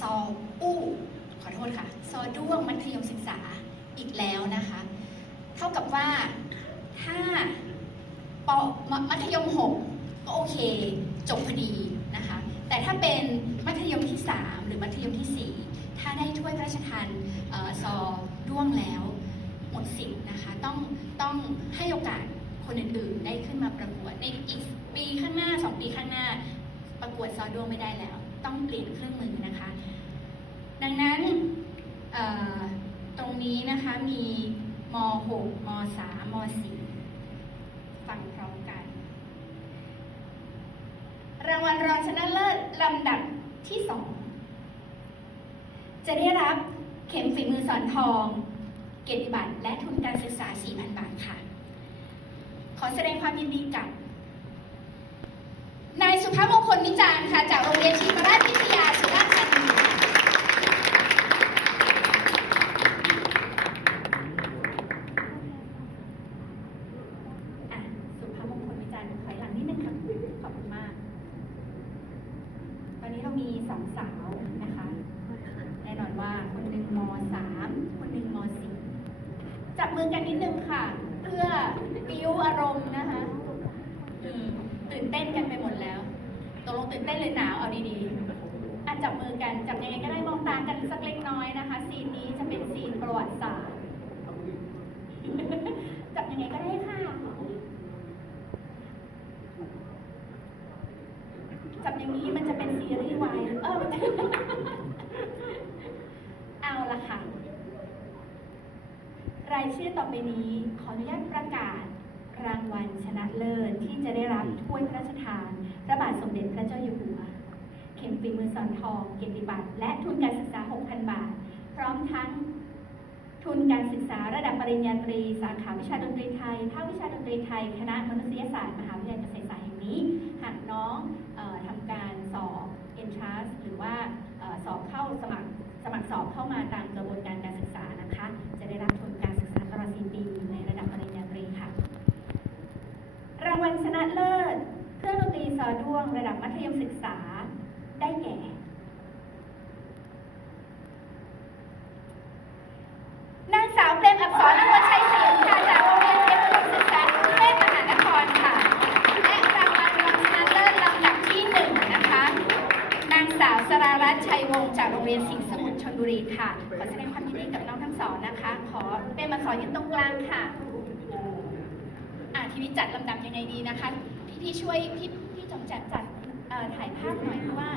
ซออู้ ขอโทษค่ะ ซอด้วงมัธยมศึกษาอีกแล้วนะคะ เท่ากับว่าถ้าปมมัธยม 6 ก็โอเค จบพอดีนะคะ แต่ถ้าเป็นมัธยมที่ 3 หรือมัธยมทีสี่4 ถ้าได้ถ้วยพระราชทานเออซอด้วงแล้วหมดสิทธิ์นะคะ ต้องต้องให้โอกาสคนอื่นๆ ได้ขึ้นมาประกวดในอีกปีข้างหน้า 2 ปีข้างหน้า ประกวดซอด้วงไม่ได้แล้ว ต้องเปลี่ยนเครื่องมือนะคะ ดังนั้นตรงนี้นะคะมีม .6 ม .3 ม .4 ฟังพร้อมกัน รางวัลรองชนะเลิศลำดับที่สองจะได้รับเข็มฝีมือสอนทอง เกียรติบัตรและทุนการศึกษา 4,000 บาทค่ะ ขอแสดงความยินดีกับ นายสุภาพมงค ลวิจารณ์ค่ะ จากโรงเรียนชีวราชวิทยาสุราษฎร์ธานีสุภาพมงคลวิจารณ์ถอยหลังนิดนึงค่ะ ขอบคุณมาก ตอนนี้เรามีสองสาวนะคะ แน่นอนว่าคนหนึ่งมสามคนหนึ่งมสี่จับมือกันนิดนึงค่ะ เพื่อปิ้วอารมณ์นะคะ ตื่นเต้นกันไปหม ตื่นเต้นเลยหนาวเอาดีๆอะจับมือกันจับยังไงก็ได้มองตากันสักเล็กน้อยนะคะซีนนี้จะเป็นซีนประวัติศาสตร์จับยังไงก็ได้ค่ะจับอย่างนี้มันจะเป็นซีรีส์วายเออเอาละค่ะรายชื่อต่อไปนี้ขออนุญาตประ เกียรติบัตรและทุนการศึกษา 6,000 บาท พร้อมทั้งทุนการศึกษาระดับปริญญาตรี สาขาวิชาดนตรีไทยภาควิชาดนตรีไทย คณะมนุษยศาสตร์มหาวิทยาลัยเกษตรศาสตร์แห่งนี้ หากน้องออทำการสอบ entrance หรือว่าออสอบเข้าสมัครสมัครสอบเข้ามาตามกระบวนการการศึกษานะคะ จะได้รับทุนการศึกษาตลอด4ปีในระดับปริญญาตรีค่ะ รางวัลชนะเลิศเครื่องดนตรีซอด้วง ระดับมัธยมศึกษาได้แก่ นางสาวเปรม อักษรอมรชัยศรีค่ะจากโรงเรียนเทคนิคศึกษากรุงเทพมหานครค่ะ และรางวัลรองชนะเลิศลำดับที่หนึ่งนะคะ นางสาวสรารัตน์ชัยวงศ์จากโรงเรียนสิงห์สมุทรชลบุรีค่ะ ขอแสดงความยินดีกับน้องทั้งสองนะคะ ขอเป็นมาสอนยืนตรงกลางค่ะ อ่าทีนี้จัดลำดับยังไงดีนะคะ พี่ๆช่วยพี่พี่จงจัดจัดเอ่อถ่ายภาพหน่อยเพราะว่า